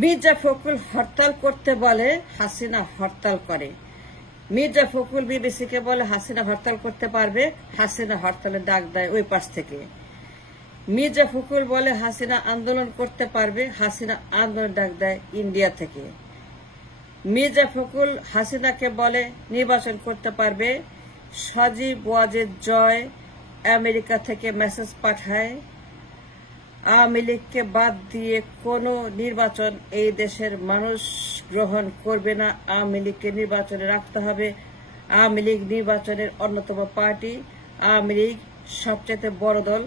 মির্জা ফখরুল হরতাল করতে বলে, হাসিনা হরতাল করে। মির্জা ফখরুল বিবিসিকে বলে হাসিনা হরতাল করতে পারবে, হাসিনা হরতালের ডাক দেয় ওই পাশ থেকে। মির্জা ফখরুল বলে হাসিনা আন্দোলন করতে পারবে, হাসিনা আন্দোলন ডাক দেয় ইন্ডিয়া থেকে। মির্জা ফখরুল হাসিনাকে বলে নির্বাচন করতে পারবে, সজীব ওয়াজেদ জয় আমেরিকা থেকে মেসেজ পাঠায় আওয়ামী লীগকে বাদ দিয়ে কোনো নির্বাচন এই দেশের মানুষ গ্রহণ করবে না, আওয়ামী লীগকে নির্বাচনে রাখতে হবে। আওয়ামী লীগ নির্বাচনের অন্যতম পার্টি, আওয়ামী লীগ সবচেয়ে বড় দল,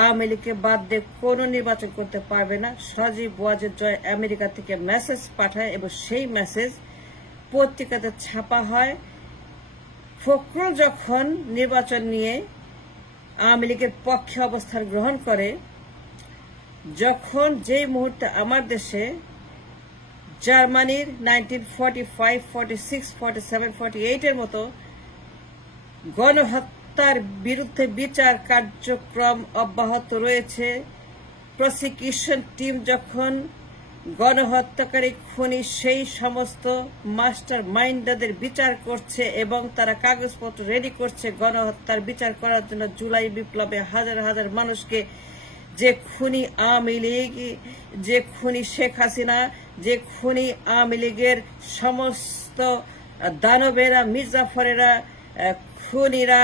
আওয়ামী লীগকে বাদ দিয়ে কোনো নির্বাচন করতে পারবে না। সজীব ওয়াজেদ জয় আমেরিকা থেকে মেসেজ পাঠায় এবং সেই মেসেজ পত্রিকাতে ছাপা হয়। ফখরুল যখন নির্বাচন নিয়ে আওয়ামী লীগের পক্ষে অবস্থান গ্রহণ করে, যখন যেই মুহূর্তে আমার দেশে জার্মানির 1945, 46, 47, 48 এর মতো গণহত্যার বিরুদ্ধে বিচার কার্যক্রম অব্যাহত রয়েছে, প্রসিকিউশন টিম যখন গণহত্যাকারী খুনি সেই সমস্ত মাস্টার মাইন্ডারদের বিচার করছে এবং তারা কাগজপত্র রেডি করছে গণহত্যার বিচার করার জন্য, জুলাই বিপ্লবে হাজার হাজার মানুষকে যে খুনি আওয়ামী লীগ, যে খুনি শেখ হাসিনা, যে খুনি আওয়ামী লীগের সমস্ত দানবেরা, মির্জাফরেরা, খুনিরা,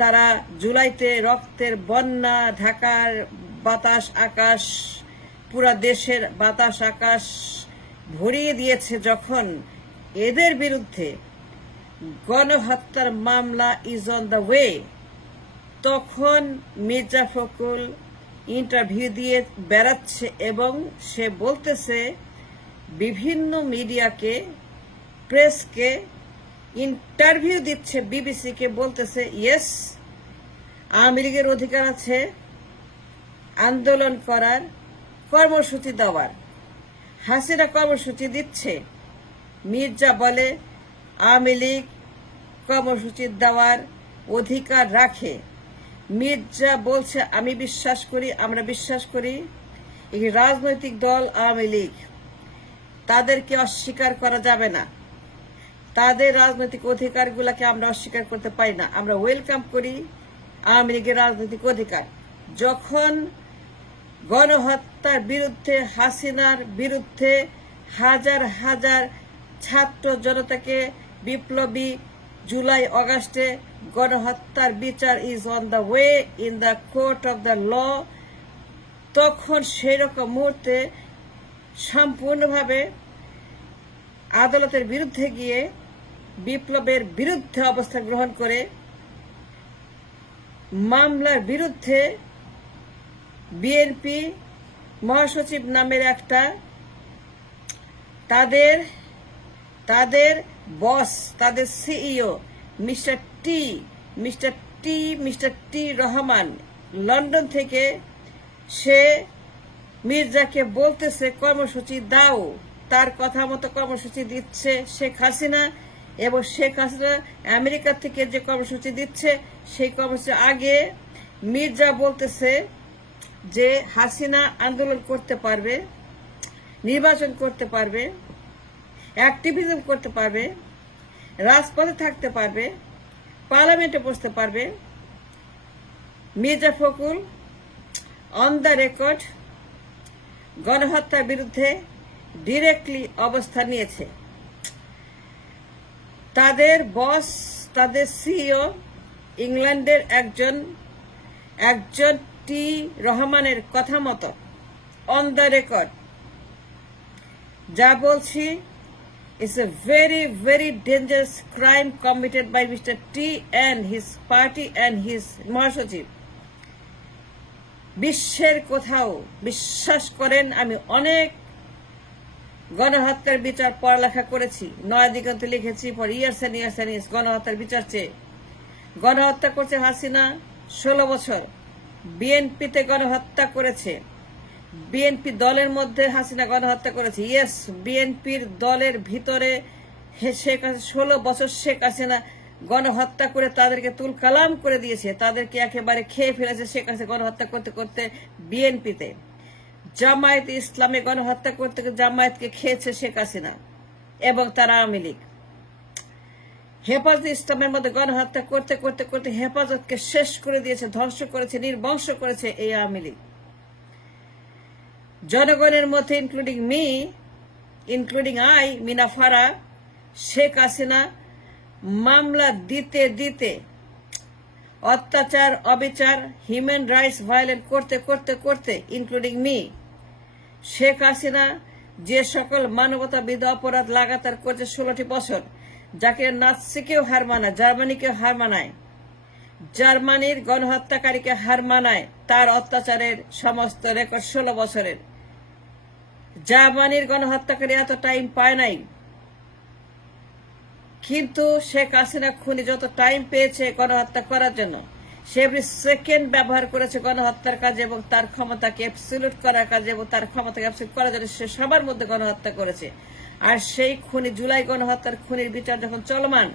তারা জুলাইতে রক্তের বন্যা, ঢাকার বাতাস আকাশ, পুরা দেশের বাতাস আকাশ ভরিয়ে দিয়েছে, যখন এদের বিরুদ্ধে গণহত্যার মামলা ইজ অন দ্য ওয়ে, তখন মির্জা ফখরুল ইন্টারভিউ দিয়ে বেড়াচ্ছে এবং সে বলতেছে বিভিন্ন মিডিয়াকে, প্রেসকে ইন্টারভিউ দিচ্ছে, বিবিসিকে বলতেছে ইয়েস আওয়ামী লীগের অধিকার আছে আন্দোলন করার, কর্মসূচি দেওয়ার। হাসিনা কর্মসূচি দিচ্ছে, মির্জা বলে আওয়ামী লীগ কর্মসূচি দেওয়ার অধিকার রাখে। মির্জা বলছে আমি বিশ্বাস করি, আমরা বিশ্বাস করি এই রাজনৈতিক দল আওয়ামী লীগ, তাদেরকে অস্বীকার করা যাবে না, তাদের রাজনৈতিক অধিকারগুলোকে আমরা অস্বীকার করতে পারি না, আমরা ওয়েলকাম করি আওয়ামী লীগের রাজনৈতিক অধিকার। যখন গণহত্যার বিরুদ্ধে, হাসিনার বিরুদ্ধে হাজার হাজার ছাত্র জনতাকে বিপ্লবী জুলাই আগস্টে গণহত্যার বিচার is on the way in the court of the law, তখন সেই রকম মুহূর্তে সম্পূর্ণভাবে আদালতের বিরুদ্ধে গিয়ে বিপ্লবের বিরুদ্ধে অবস্থান গ্রহণ করে মামলার বিরুদ্ধে বিএনপি মহাসচিব নামের একটা তাদের বস, তাদের সিইও মিস্টার টি রহমান লন্ডন থেকে সে মির্জাকে বলতেছে কর্মসূচি দাও, তার কথা মতো কর্মসূচি দিচ্ছে শেখ হাসিনা, এবং শেখ হাসিনা আমেরিকা থেকে যে কর্মসূচি দিচ্ছে সেই কর্মসূচি আগে মির্জা বলতেছে যে হাসিনা আন্দোলন করতে পারবে, নির্বাচন করতে পারবে, অ্যাক্টিভিজম করতে পারবে, রাজপথে থাকতে পারবে, পার্লামেন্টে বসতে পারবে। Mirza Fakhrul on the record গণহত্যার বিরুদ্ধে ডিরেক্টলি অবস্থান নিয়েছে। তাদের বস, তাদের সিইও ইংল্যান্ডের একজন টি রহমানের কথা মতো অন দ্য রেকর্ড যা বলছি, it's a very, very dangerous crime committed by Mr. T and his party and his মহাসচিব। বিশ্বের কোথাও বিশ্বাস করেন, আমি অনেক গণহত্যার বিচার পড়ালেখা করেছি, নয়া দিগন্তে লিখেছি for years and years and years. গণহত্যার বিচার চেয়ে গণহত্যা করছে হাসিনা 16 বছর, বিএনপিতে গণহত্যা করেছে, বিএনপি দলের মধ্যে হাসিনা গণহত্যা করেছে। ইয়েস, বিএনপির দলের ভিতরে শেখ হাসিনা 16 বছর শেখ হাসিনা গণহত্যা করে তাদেরকে তুল কালাম করে দিয়েছে, তাদেরকে একেবারে খেয়ে ফেলেছে শেখ হাসিনা গণহত্যা করতে করতে বিএনপিতে। জামায়াত ইসলামে গণহত্যা করতে জামায়াতকে খেয়েছে শেখ হাসিনা এবং তার আওয়ামী লীগ। হেফাজত ইসলামের মধ্যে গণহত্যা করতে করতে করতে হেফাজতকে শেষ করে দিয়েছে, ধ্বংস করেছে, নির্বংশ করেছে এই আওয়ামী লীগ। জনগণের মধ্যে ইনক্লুডিং আই মিনা ফারা, শেখ হাসিনা মামলা দিতে দিতে অত্যাচার, অবিচার, হিউম্যান রাইটস ভায়োলেট করতে করতে করতে ইনক্লুডিং মি, শেখ হাসিনা যে সকল মানবতা বিরোধী অপরাধ লাগাতার করছে 16টি বছর, যাকে নাৎসিকেও হার মানায়, জার্মানিকেও হার মানায়, জার্মানির গণহত্যাকারীকে হার মানায় তার অত্যাচারের সমস্ত রেকর্ড 16 বছরের। জার্মানির গণহত্যাকারী এত টাইম পায় নাই, কিন্তু শেখ হাসিনা খুনি যত টাইম পেয়েছে গণহত্যা করার জন্য, সে এভরি সেকেন্ড ব্যবহার করেছে গণহত্যার কাজে এবং তার ক্ষমতাকে অ্যাবসলিউট করার কাজে এবং তার ক্ষমতাকে অ্যাবসলিউট করার জন্য সে সবার মধ্যে গণহত্যা করেছে। আর সেই খুনি, জুলাই গণহত্যার খুনির বিচার যখন চলমান,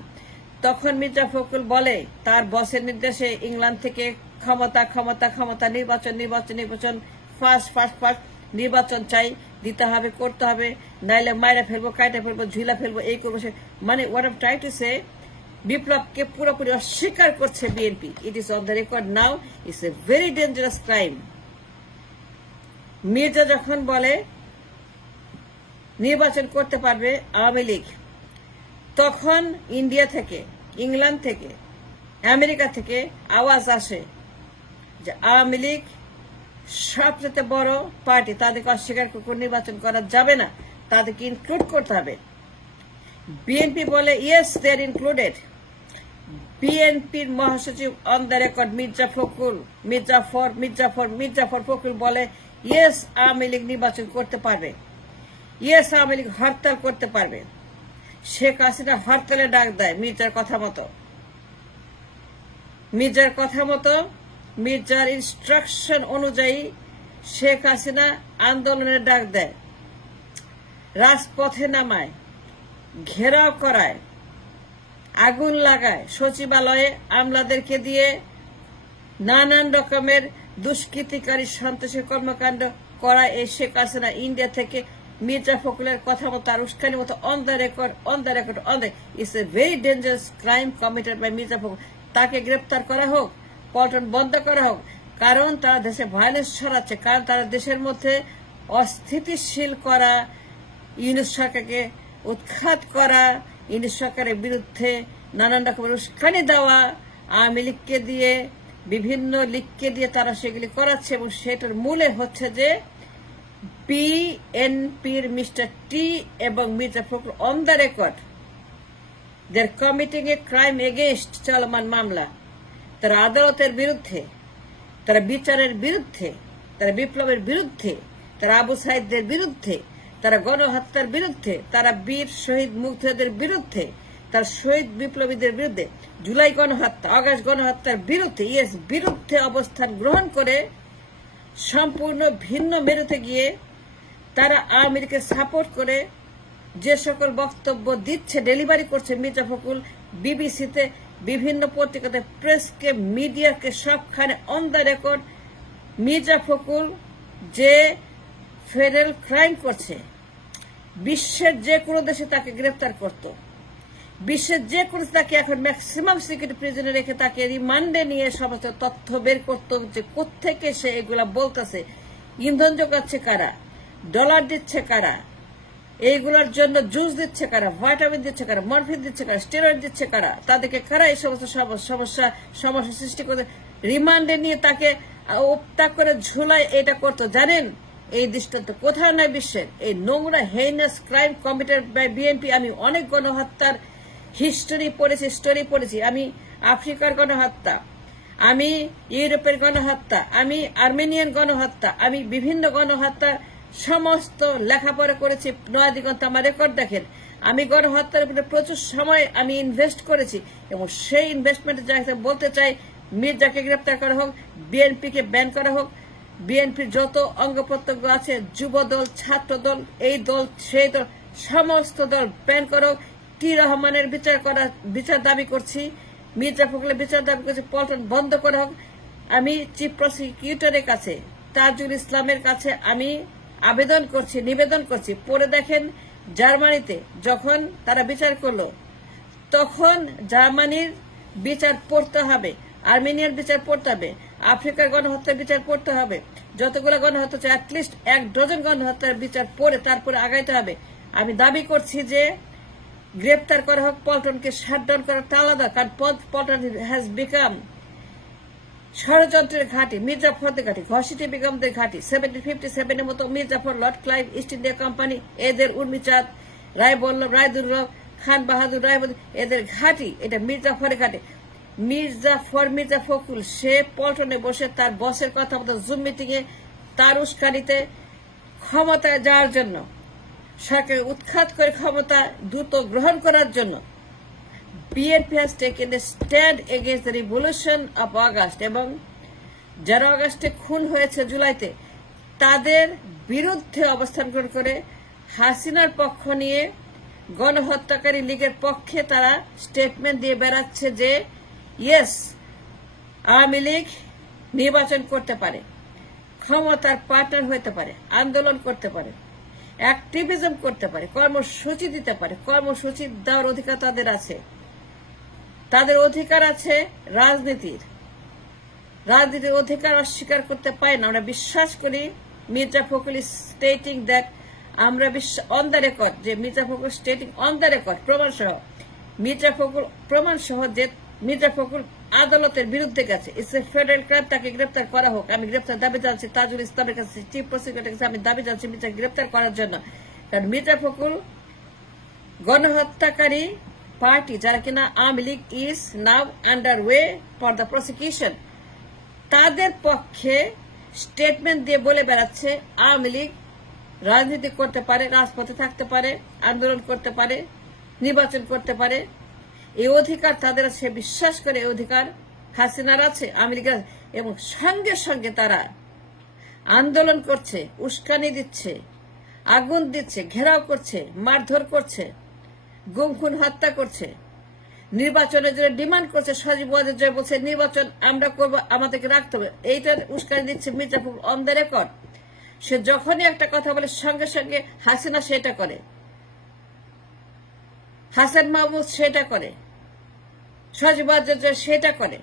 তখন মির্জা ফখরুল বলে তার বসের নির্দেশে ইংল্যান্ড থেকে ক্ষমতা ক্ষমতা ক্ষমতা, নির্বাচন নির্বাচন নির্বাচন, ফার্স্ট নির্বাচন চাই, দিতে হবে, করতে হবে, নাইলে মাইরা ফেলবো, কাইটা ফেলবো, ঝুলা ফেলবো, এই করবো সে। মানে what I try to say, বিপ্লবকে পুরোপুরি অস্বীকার করছে BNP. It is on the record now, it's a very dangerous crime. Mirza যখন বলে নির্বাচন করতে পারবে আওয়ামী লীগ, তখন ইন্ডিয়া থেকে, ইংল্যান্ড থেকে, আমেরিকা থেকে আওয়াজ আসে যে আওয়ামী লীগ সবচেয়ে বড় পার্টি, তাদেরকে অস্বীকার করে নির্বাচন করা যাবে না, তাদেরকে ইনক্লুড করতে হবে। বিএনপি বলে ইয়েস দে আর ইনক্লুডেড। বিএনপির মহাসচিব on the record Mir Jafar Fakhrul বলে ইয়েস আওয়ামী লীগ নির্বাচন করতে পারবে, ইয়েস আওয়ামী লীগ হরতাল করতে পারবে। শেখ হাসিনা হরতালে ডাক দেয় মির্জার কথা মতো, মির্জার ইনস্ট্রাকশন অনুযায়ী শেখ হাসিনা আন্দোলনের ডাক দেয়, রাজপথে নামায়, ঘেরাও করায়, আগুন লাগায়, সচিবালয়ে আমলাদেরকে দিয়ে নানান রকমের দুষ্কৃতিকারী সন্ত্রাসী কর্মকাণ্ড করায়। এই শেখ হাসিনা ইন্ডিয়া থেকে মির্জা ফখরুলের কথা মতো আর উস্কানির মতো on the record it's a very dangerous crime committed by Mirza Fakhrul. তাকে গ্রেপ্তার করা হোক, পল্টন বন্ধ করা হোক, কারণ তারা দেশে ভায়োলেন্স ছড়াচ্ছে, কারণ তারা দেশের মধ্যে অস্থিতিশীল করা, ইউনূস সরকারকে উৎখাত করা, ইউনূস সরকারের বিরুদ্ধে নানান রকমের উস্কানি দেওয়া, আওয়ামী লীগকে দিয়ে, বিভিন্ন লীগকে দিয়ে তারা সেগুলি করাচ্ছে। এবং সেটার মূলে হচ্ছে যে বিএনপির মিস্টার টি এবং Mirza Fakhrul on the record they're committing a crime against চলমান মামলা। তারা আদালতের বিরুদ্ধে, তারা বিচারের বিরুদ্ধে, তারা বিপ্লবের বিরুদ্ধে, তারা আবু সাইদদের বিরুদ্ধে, তারা গণহত্যার বিরুদ্ধে, তারা বীর শহীদ মুগ্ধদের বিরুদ্ধে, তার শহীদ বিপ্লবীদের বিরুদ্ধে, জুলাই গণহত্যা, আগস্ট গণহত্যার বিরুদ্ধে, বিরুদ্ধে অবস্থান গ্রহণ করে সম্পূর্ণ ভিন্ন মেরুতে গিয়ে তারা আওয়ামী লীগকে সাপোর্ট করে যে সকল বক্তব্য দিচ্ছে, ডেলিভারি করছে মির্জা ফখরুল, বিবিসিতে, বিভিন্ন পত্রিকাতে, প্রেসকে, মিডিয়াকে, সবখানে on the record Mirza Fakhrul যে ফেডারেল ক্রাইম করছে, বিশ্বের যে কোনো দেশে তাকে গ্রেফতার করত, বিশ্বের যে কোনো তাকে এখন ম্যাক্সিমাম সিকিউরিটি প্রিজনে রেখে তাকে রিমান্ডে নিয়ে সমস্ত তথ্য বের করত যে কোত্থেকে সে এগুলা বলতেছে, ইন্ধন যোগাচ্ছে কারা, ডলার দিচ্ছে কারা, এইগুলোর জন্য জুস দিচ্ছে কারা, ভাইটামিন দিচ্ছে কারা, মরফিন দিচ্ছে কারা, স্টেরয়েড দিচ্ছে কারা, তাদেরকে কারা এই সমস্ত সমস্যা সৃষ্টি করে রিমান্ডে নিয়ে তাকে উপতাক করে ঝুলায় এটা করতো। জানেন এই দৃষ্টান্ত কোথাও নাই বিশ্বের। এই নোংরা heinous crime committed by BNP. আমি অনেক গণহত্যার স্টোরি পড়েছি। আমি আফ্রিকার গণহত্যা, আমি ইউরোপের গণহত্যা, আমি আর্মেনিয়ান গণহত্যা, আমি বিভিন্ন গণহত্যা সমস্ত লেখাপড়া করেছি। নয়াদিগন্ত আমার রেকর্ড দেখেন। আমি গণহত্যার উপরে প্রচুর সময় আমি ইনভেস্ট করেছি এবং সেই ইনভেস্টমেন্টের জায়গাতে বলতে চাই মির্জাকে গ্রেপ্তার করা হোক, বিএনপিকে ব্যান করা হোক, বিএনপির যত অঙ্গ প্রত্যঙ্গ আছে, যুব দল, ছাত্র দল, এই দল, সেই দল, সমস্ত দল ব্যান করা হোক। টি রহমানের বিচার দাবি করছি, মির্জা ফখরুলের বিচার দাবি করছি, পল্টন বন্ধ করা হোক। আমি চিফ প্রসিকিউটরের কাছে তাজুল ইসলামের কাছে আমি আবেদন করছি, নিবেদন করছি, পড়ে দেখেন জার্মানিতে যখন তারা বিচার করলো তখন জার্মানির বিচার পড়তে হবে, আর্মেনিয়ার বিচার পড়তে হবে, আফ্রিকার গণহত্যার বিচার পড়তে হবে, যতগুলো গণহত্যা আছে অ্যাটলিস্ট 1 ডজন গণহত্যার বিচার পড়ে তারপরে আগাইতে হবে। আমি দাবি করছি যে গ্রেপ্তার করা হোক, পল্টনকে শাটডাউন করাটা আলাদা, কারণ পল্টন হ্যাজ বিকাম ষড়যন্ত্রের ঘাঁটি, মির্জাফরদের ঘাঁটি, ঘসিটি বেগমদের ঘাঁটি, 1757 মতো Mir Jafar, Lord Clive, east India company, এদের উর্মিচাঁদ, রায়বল্লভ, রায়দুর্লভ, খান বাহাদুর, এদের ঘাঁটি, এটা মির্জাফরের ঘাঁটি। মির্জা ফখরুল সে পল্টনে বসে তার বসের কথা মতো জুম মিটিং এ তার উস্কানিতে ক্ষমতায় যাওয়ার জন্য, সরকারকে উৎখাত করে ক্ষমতা দ্রুত গ্রহণ করার জন্য BNP has taken a stand against the revolution of August, এবং যারা অগাস্টে খুন হয়েছে জুলাইতে তাদের বিরুদ্ধে অবস্থান গ্রহণ করে হাসিনার পক্ষ নিয়ে গণহত্যাকারী লীগের পক্ষে তারা স্টেটমেন্ট দিয়ে বেড়াচ্ছে যে ইয়েস, আওয়ামী লীগ নির্বাচন করতে পারে, ক্ষমতার পার্টনার হতে পারে, আন্দোলন করতে পারে, অ্যাক্টিভিজম করতে পারে, কর্মসূচি দিতে পারে। কর্মসূচি দেওয়ার অধিকার তাদের আছে, তাদের অধিকার আছে। রাজনীতির অধিকার অস্বীকার করতে পারে না। আমরা বিশ্বাস করি মির্জা ফখরুল স্টেটিং দ্যাট, আমরা অন দ্য রেকর্ড, যে Mirza Fakhrul stating on the record প্রমাণ সহ যে মির্জা ফখরুল আদালতের বিরুদ্ধে গেছে, ইটস এ ফেডারেল ক্রাইম, তাকে গ্রেপ্তার করা হোক। আমি গ্রেপ্তার দাবি জানাচ্ছি তাজুল ইসলামের কাছে, চিফ প্রসিকিউটরের কাছে আমি দাবি জানাচ্ছি মির্জা গ্রেপ্তার করার জন্য। কারণ মির্জা ফখরুল গণহত্যাকারী পার্টি, যারা কিনা Awami League is now under way for the prosecution, তাদের পক্ষে স্টেটমেন্ট দিয়ে বলে বেড়াচ্ছে আওয়ামী লীগ রাজনীতি করতে পারে, রাজপথে থাকতে পারে, আন্দোলন করতে পারে, নির্বাচন করতে পারে। এই অধিকার তাদের আছে, বিশ্বাস করে এই অধিকার হাসিনার আছে, আওয়ামী লীগের, এবং সঙ্গে সঙ্গে তারা আন্দোলন করছে, উস্কানি দিচ্ছে, আগুন দিচ্ছে, ঘেরাও করছে, মারধর করছে, গুম খুন হত্যা করছে, নির্বাচনের জন্য ডিমান্ড করছে। সজীব ওয়াজেদ জয় বলছে নির্বাচন আমরা করব, আমাদেরকে রাখতে হবে, এইটার উস্কানি দিচ্ছে Mirza Fakhrul on the record. সে যখনই একটা কথা বলে সঙ্গে সঙ্গে হাসিনা সেটা করে, হাসান মাহমুদ সেটা করে, সজীব ওয়াজেদ জয় সেটা করে,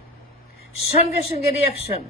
সঙ্গে সঙ্গে রিয়াকশন।